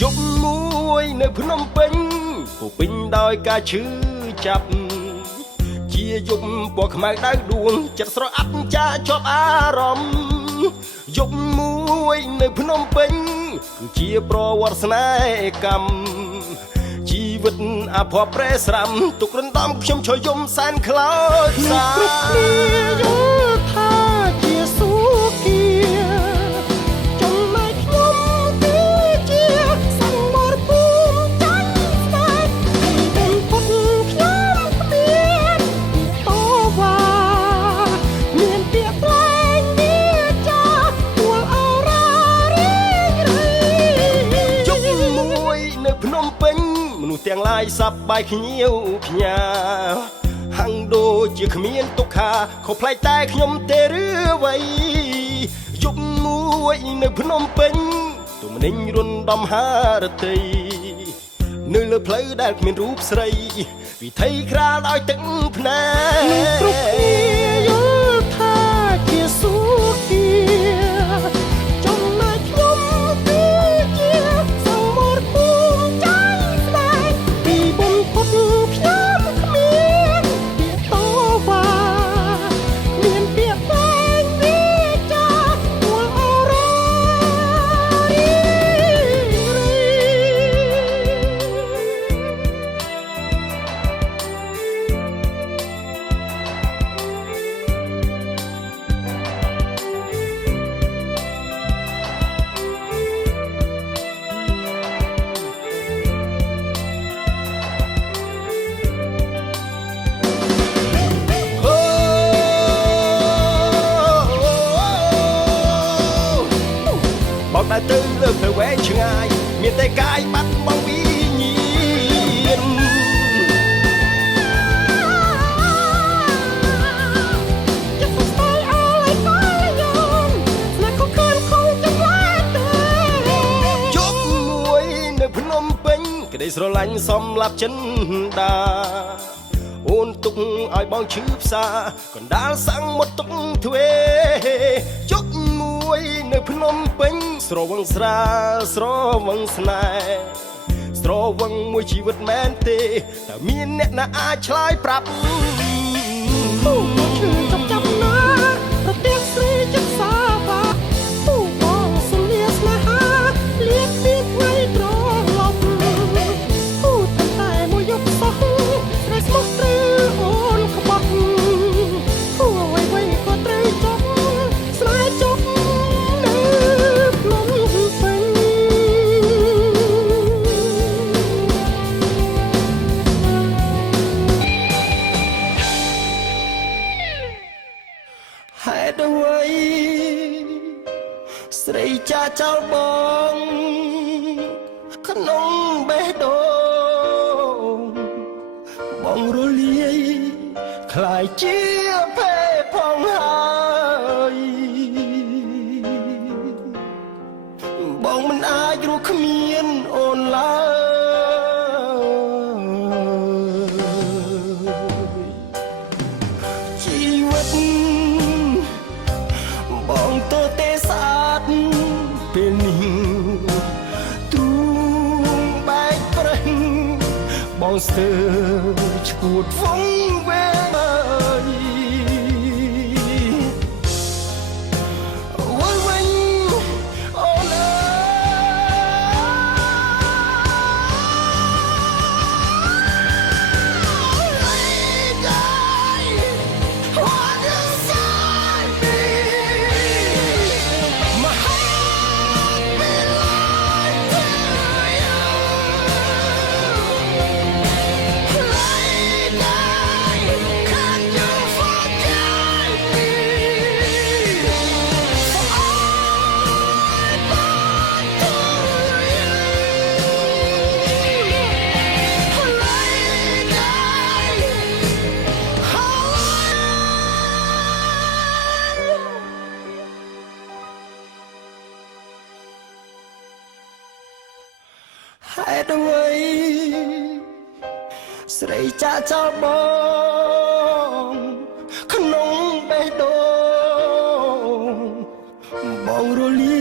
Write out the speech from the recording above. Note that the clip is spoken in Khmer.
យប់មួយនៅភ្នំពេញពោពេញដោយការឈឺចាប់ជាយប់ពណ៌ខ្មៅដៅដួងចិត្តស្រអាប់ចាជាប់អារម្មណ៍យប់មួយនៅភ្នំពេញគឺជាប្រវត្តិស្នេហ៍កម្មជីវិតអភ័ព្វប្រេស្រាំទុករំដំខ្ញុំឈរយំសែនខ្លោចសាគ្រប់គ្នាយល់ថាជាសុគាទាំងឡាយសប្បាយភ្ញៀវភ្ញាហាំងដូចជាគ្មានទុក្ខាខុសប្លែកតែខ្ញុំទេឬអ្វីយប់មួយនៅភ្នំពេញទុំនិញរុនដំហារតីនៅលើផ្លូវដែលគ្មានរូបស្រីវិថីក្រាលដោយទឹកភ្នែកគ្រប់គ្នាយល់ថាជាសុគាទៅលើផ្លូវវែងឆ្ងាយមានតែកាយបាត់បង់វិញ្ញាណចិត្តស្ទើរអើយកាលយមស្នេហ៍ក៏កើនខំចម្លែកទេជប់មួយនៅភ្នំពេញក្តីស្រឡាញ់សំឡាប់ចិនដាអូនទុកឲ្យបងឈឺផ្សាកណ្ដាលសាំងមុតទុកទ្វេជប់មួយនៅភ្នំពេញស្រវឹងស្រាលស្រវឹងស្នេហ៍ស្រវឹងមួយជីវិតមែនទេតែមានអ្នកណាអាចឆ្លើយប្រាប់អូឈឺចាប់ណាប្រទេសស្រីចិត្តសាបាអូបងសុលាស្នេហាលៀបពីថ្ងៃត្រឡប់អូតែមួយយប់សោះស្រែស្មោះត្រូវអូនក្បត់អូអ្វីក៏ត្រូវចប់ស្នេហ៍ចប់ហេតុអ្វីស្រីចាចោលបងក្នុងបេះដូងបងរលាយខ្លាយជាភេទផងហើយបងមិនអាចរស់គ្មានអូនឡើយជីវិតបងទៅទេស្អាតពេលនេះទ្រូងបែកប្រេះបងស្ទើរឈួតវងវែងវល់វិញអូនអើហេតុអ្វីស្រីចាចោលបងក្នុងបេះដូងបងរលា